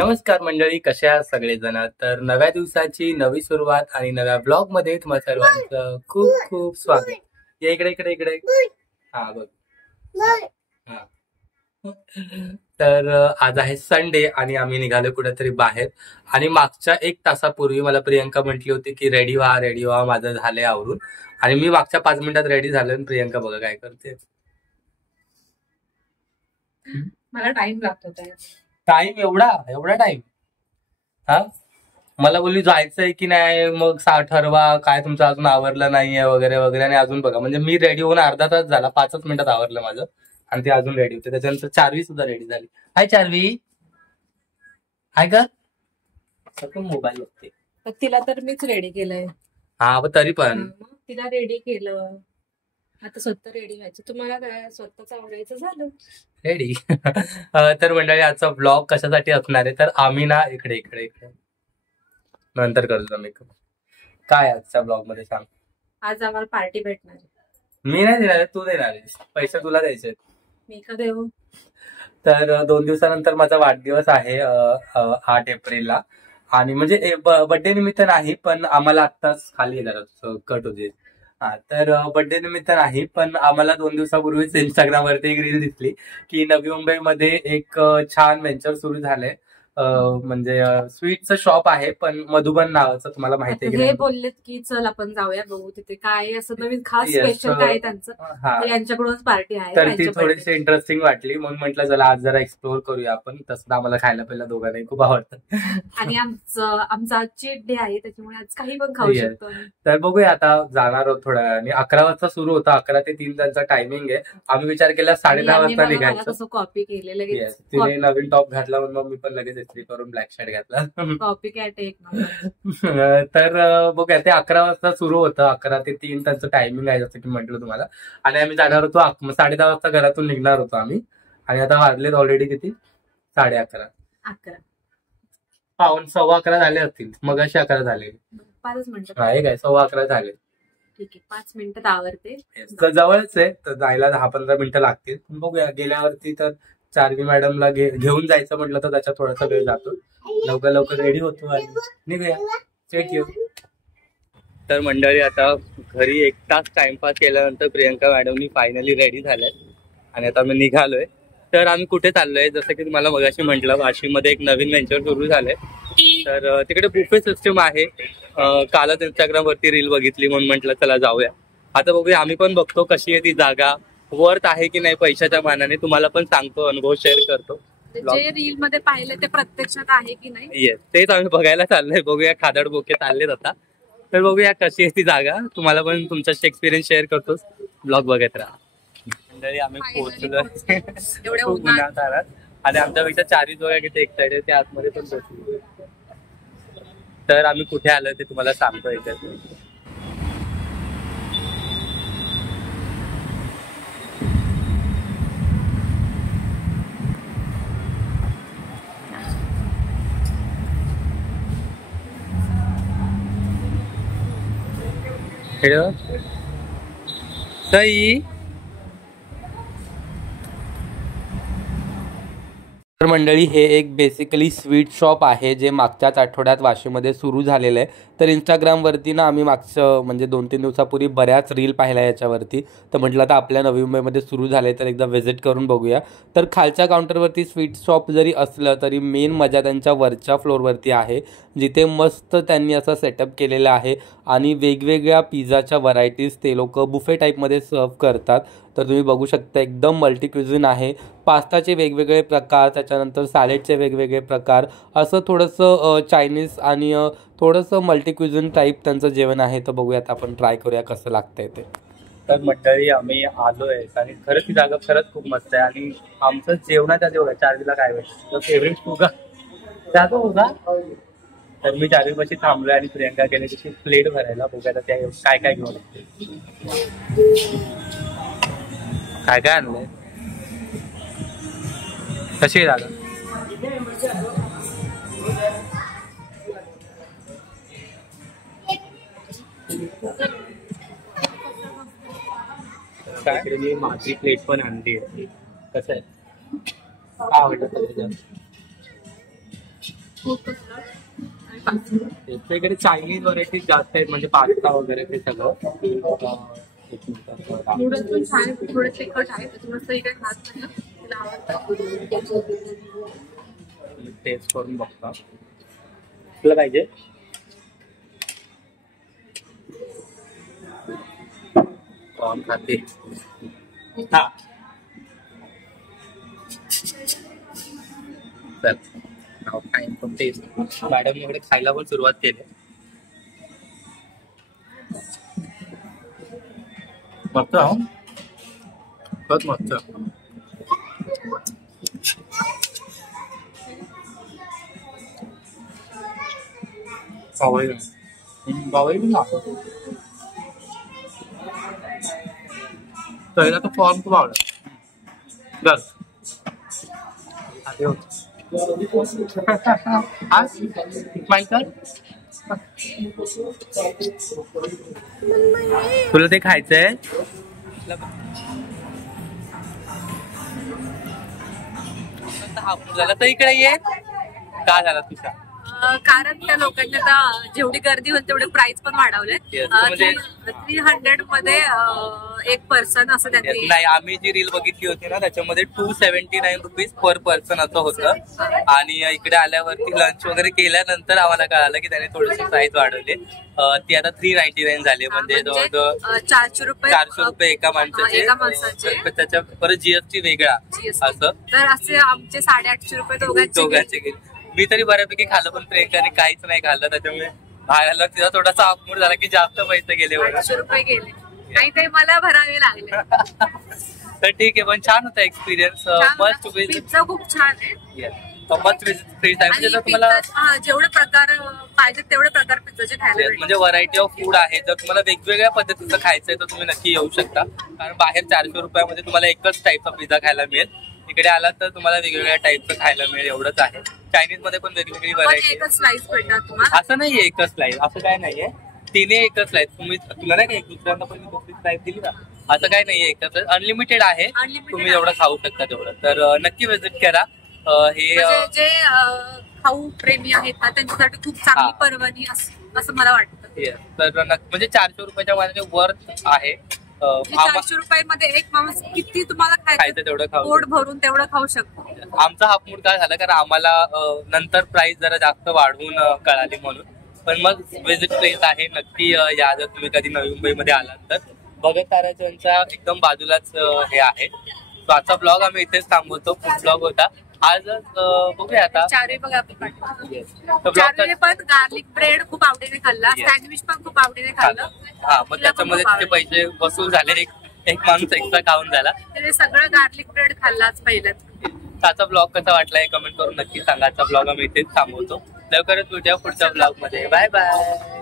नमस्कार मंडळी, कसे आहात सगळेजण? तर नव्या दिवसाची नवी सुरुवात आणि नव्या ब्लॉग मध्ये तुम्हा सर्वांचं खूप खूप स्वागत. या इकडे इकडे इकडे. हा बघ. हा. तर आज आहे संडे आणि आम्ही निघालो कुठेतरी बाहेर. आणि मागच्या 1 तासापूर्वी मला प्रियंका म्हटली होती की रेडी व्हा रेडी व्हा, माझं झालंय आवरून. आणि मी मागच्या 5 मिनिटात रेडी झालो आणि प्रियंका बघा काय करते. मला टाइम लागतो. टाइम एवढा एवढा टाइम? हा, मला बोलली जायचंय की नाही, मग ठरवा काय तुमचं अजून आवरलं नाहीये वगैरे वगैरे. आणि अजून बघा, म्हणजे मी रेडी होऊन अर्धा तास झाला, 5च मिनिटात आवरलं माझं आणि ते अजून रेडी होते. त्याच्यानंतर चार्वी सुद्धा रेडी झाली. हाय चार्वी, हाय का? मोबाईल बघते. तर तिला तर मीच रेडी केलंय. हा, तरी पण तिला रेडी केलं, आता स्वतः रेडी व्हायचं. तुम्हाला काय स्वतःच आवडायचं झालं रेडी. तर मंडळी, आजचा ब्लॉग कशासाठी असणार आहे तर आम्ही ना इकडे इकडे इकडे नंतर करतो मेकअप. काय आजच्या ब्लॉग मध्ये सांग. आज आम्हाला पार्टी भेटणार आहे. मी नाही देणार, तू देणार आहेस. पैसे तुला द्यायचे. मी का देऊ? तर 2 दिवसानंतर माझा वाढदिवस आहे, 8 एप्रिलला. आणि म्हणजे बर्थडे निमित्त नाही, पण आम्हाला आत्ताच खाली कट होते. हा, तर बर्थडे निमित्त नाही, पण आम्हाला 2 दिवसापूर्वीच इंस्टाग्रामवरती एक रील दिसली की नवी मुंबईमध्ये एक छान व्हेंचर सुरू झालंय. म्हणजे स्वीटचं शॉप आहे, पण मधुबन नावाचं. तुम्हाला माहिती आहे की हे नाही? बोललेत की चल आपण जाऊया, बघू तिथे काय असं नवीन खास स्पेशल काय त्यांचं. हा, यांच्याकडूनच पार्टी आहे. तर ती थोडीशी इंटरेस्टिंग वाटली, म्हणून म्हटलं चला आज जरा एक्सप्लोर करूया आपण. तसं आम्हाला खायला पहिला दोघांनाही खूप आवडतं. आणि आमचा आज चीट डे आहे, त्याच्यामुळे आज काही पण खाऊ शकतो. तर बघूया, आता जाणार आहोत थोड्या वेळाने. 11 वाजता सुरू होतं, 11 ते 3 त्यांचा टायमिंग आहे. आम्ही विचार केला 10:30 वाजता निघायचं. कॉपी केलेलं, तिने नवीन टॉप घातला म्हणून मग मी पण लगेच इस्त्री करून ब्लॅक शर्ट घातला. कॉपी कॅट एक. तर बघूया, ते 11 वाजता सुरू होतं. 11 ते 3 त्यांचं टायमिंग आहे, जसं की म्हटलं तुम्हाला. आणि आम्ही जाणार होतो 10:30 वाजता घरातून निघणार होतो आम्ही. आणि आता वाजलेत ऑलरेडी किती, 11:30. 11:15 झाले असतील. मग अशी 11 झाले. 5 मिनिटं. काय 11:15 झाले. ठीक आहे, 5 मिनिटात आवरते. जवळच आहे, तर जायला 10-15 मिनिटं लागतील. बघूया, गेल्यावरती तर चार्वी मॅडमला घेऊन जायचं म्हटलं तर त्याच्यात थोडासा वेळ जातो. लवकर लवकर रेडी होतो आणि निघूया. चेक येऊ. तर मंडळी, आता घरी 1 तास टाइमपास केल्यानंतर प्रियंका मॅडमनी फायनली रेडी झाल्यात आणि आता मी निघालोय. तर आम्ही कुठे चाललोय, जसं की तुम्हाला मगाशी म्हटलं, वाशीमध्ये एक नवीन व्हेंचर सुरू झालंय. तर तिकडे बुफे सिस्टम आहे. कालच इंस्टाग्रामवरती रील बघितली म्हणून म्हटलं चला जाऊया. आता बघूया, आम्ही पण बघतो कशी आहे ती जागा, वर्थ आहे की नाही पैशाच्या मानाने. तुम्हाला पण सांगतो, अनुभव शेअर करतो. जे रील मध्ये पाहिलं ते प्रत्यक्षात आहे की नाही. येस, तेच आम्ही बघायला चाललोय. बघूया, खादड बोके चाललेत आता. तर बघूया कशी आहे ती जागा. तुम्हाला पण तुमच्याशी एक्सपिरियन्स शेअर करतो. ब्लॉग बघत राहा. मंडळी, आम्ही पोहोचलोय उन्हात आलात. आणि आमच्यापेक्षा 4 जोड्या किती एक्साइटेड आहे, ते आतमध्ये पण पोहोचलो. तर आम्ही कुठे आलोय ते तुम्हाला सांगतो याच्यात. सई. तर मंडळी, हे एक बेसिकली स्वीट शॉप आहे जे मागच्याच आठवड्यात वाशीमध्ये सुरू झालेलं आहे. तर इंस्टाग्रामवरती ना आम्ही मागचं म्हणजे 2-3 दिवसापूर्वी बऱ्याच रील पाहिल्या याच्यावरती. तर म्हटलं आता आपल्या नवी मुंबईमध्ये सुरू झाले तर एकदा व्हिजिट करून बघूया. तर खालच्या काउंटरवरती स्वीट शॉप जरी असलं तरी मेन मजा त्यांच्या वरच्या फ्लोअरवरती आहे, जिथे मस्त त्यांनी असं सेटअप केलेलं आहे. आणि वेगवेगळ्या पिझ्झाच्या व्हरायटीज ते लोक बुफे टाईपमध्ये सर्व करतात. तर तुम्ही बघू शकता, एकदम मल्टी क्युझिन आहे. पास्ताचे वेगवेगळे प्रकार, त्याच्यानंतर सॅलेडचे वेगवेगळे प्रकार, असं थोडंसं चायनीज आणि थोडंसं मल्टी क्युझिन टाईप त्यांचं जेवण आहे. तर बघूयात, आपण ट्राय करूया कसं लागतंय ते. तर मंडळी, आम्ही आलोय आणि खरंच ही जागा खरंच खूप मस्त आहे. आणि आमचं जेवणाच्या जेवढा चार्वीला काय वाटतं फेवरेट फुगा जातो होगा. तर मी चार्वीपाशी थांबलोय आणि प्रियंका गेले तिची प्लेट भरायला. बघायला त्या काय काय घेऊन काय काय आणलंय. कशी जागा काय. मी माझी प्लेट पण आणली आहे. कसं आहे, काय आवडलं? खूप असतं. आणि पास्ता. त्यांच्या इकडे चायनीज व्हरायटीज जास्त आहेत, म्हणजे पास्ता वगैरे ते सगळं. एक मिनिट. नूडल्स पण छान आहे, थोडे तिखट आहे, त्याची मस्त इकडे खात नाही ना, तिला आवडतं. टेस्ट करून बघता तुला पाहिजे. कॉर्न खाते. हा चल नाव काय पण टेस्ट. मॅडम इकडे खायला पण सुरुवात केली. मस्त हो, बहुत मस्त. पावई पण ना पहिला तो फॉर्म खूप आवडला. बस तुला ते खायचंय. झाला तर इकडे ये. का झाला तुझा? कारण त्या लोकांनी आता जेवढी गर्दी होईल तेवढे प्राइस पण वाढवले. म्हणजे 300 मध्ये एक पर्सन असं त्यांनी. नाही, आम्ही जी रील बघितली होती ना त्याच्यामध्ये 279 रुपीज पर पर्सन असं होतं. आणि इकडे आल्यावरती लंच वगैरे केल्यानंतर आम्हाला कळालं की त्याने थोडीशी प्राइस वाढवली. ती आता 399 झाली. म्हणजे जवळजवळ 400 रुपये एका माणसाचे. त्याच्या परत जीएसटी वेगळा असं. तर असे आमचे 850 रुपये दोघांचे. मी तरी बऱ्यापैकी खाल्लं, पण प्रियंकाने काहीच नाही खाल्लं. त्याच्यामुळे भागायला तिचा थोडासा अपमूड झाला की जास्त पैसे गेले. 800 रुपये गेले, काहीतरी मला भरावे लागले. तर ठीक आहे, पण छान होता एक्सपिरियन्स. मस्त पिझ्झा खूप छान आहे. मस्त फ्री टाइम. म्हणजे तुम्हाला जेवढे प्रकार पाहिजे तेवढे प्रकार पिझ्झाचे खायला म्हणजे व्हरायटी ऑफ फूड आहे. जर तुम्हाला वेगवेगळ्या पद्धतीचं खायचंय तर तुम्ही नक्की येऊ शकता. कारण बाहेर 400 रुपयामध्ये तुम्हाला एकच टाईपचा पिझ्झा खायला मिळेल. इकडे आलात तर तुम्हाला वेगवेगळ्या टाईपचं खायला मिळेल, एवढंच आहे. चायनीज मध्ये पण वेगवेगळी व्हरायटी. एकच स्लाइस भेटणार तुम्हाला. असं नाहीये एकच स्लाइस, असं काय नाहीये. तिने एकच स्लाइस. तुला नाही का एक दुसऱ्यांदा पण मी दुसरी स्लाइस दिली ना, असं काय नाहीये. एकच अनलिमिटेड आहे. तुम्ही जेवढं खाऊ शकता तेवढं. तर नक्की व्हिजिट करा. हे जे खाऊ प्रेमी आहेत ना त्यांच्यासाठी खूप चांगली पर्वणी असं मला वाटतं. तर म्हणजे 400 रुपयाच्या मध्ये वर्थ आहे. 400 रुपयामध्ये एक माणूस किती तुम्हाला खायचं तेवढं खाऊ, पोट भरून तेवढं खाऊ शकतो. आमचा हा मूड काय झाला कारण आम्हाला नंतर प्राइस जरा जास्त वाढवून कळाली म्हणून. पण मग व्हिजिट प्लेस आहे, नक्की या. जर तुम्ही कधी नवी मुंबईमध्ये आलात तर भगत ताराचंदच्या एकदम बाजूलाच हे आहे. तो आजचा ब्लॉग आम्ही इथेच थांबवतो. फूड ब्लॉग होता आज. बघूया आता. चारवे बघा आपण पण गार्लिक ब्रेड खूप आवडीने खाल्ला. सँडविच पण खूप आवडीने खाल्लं. हा, मग त्याच्यामध्ये तिचे पैसे वसूल झाले. एक माणूस एक्स्ट्रा खाऊन झाला. त्याने सगळं गार्लिक ब्रेड खाल्लाच पहिल्याच. आजचा ब्लॉग कसा वाटला हे कमेंट करून नक्की सांगा. आजचा ब्लॉग आम्ही इथेच थांबवतो. लवकरच भेटूया पुढच्या ब्लॉग मध्ये. Bye bye.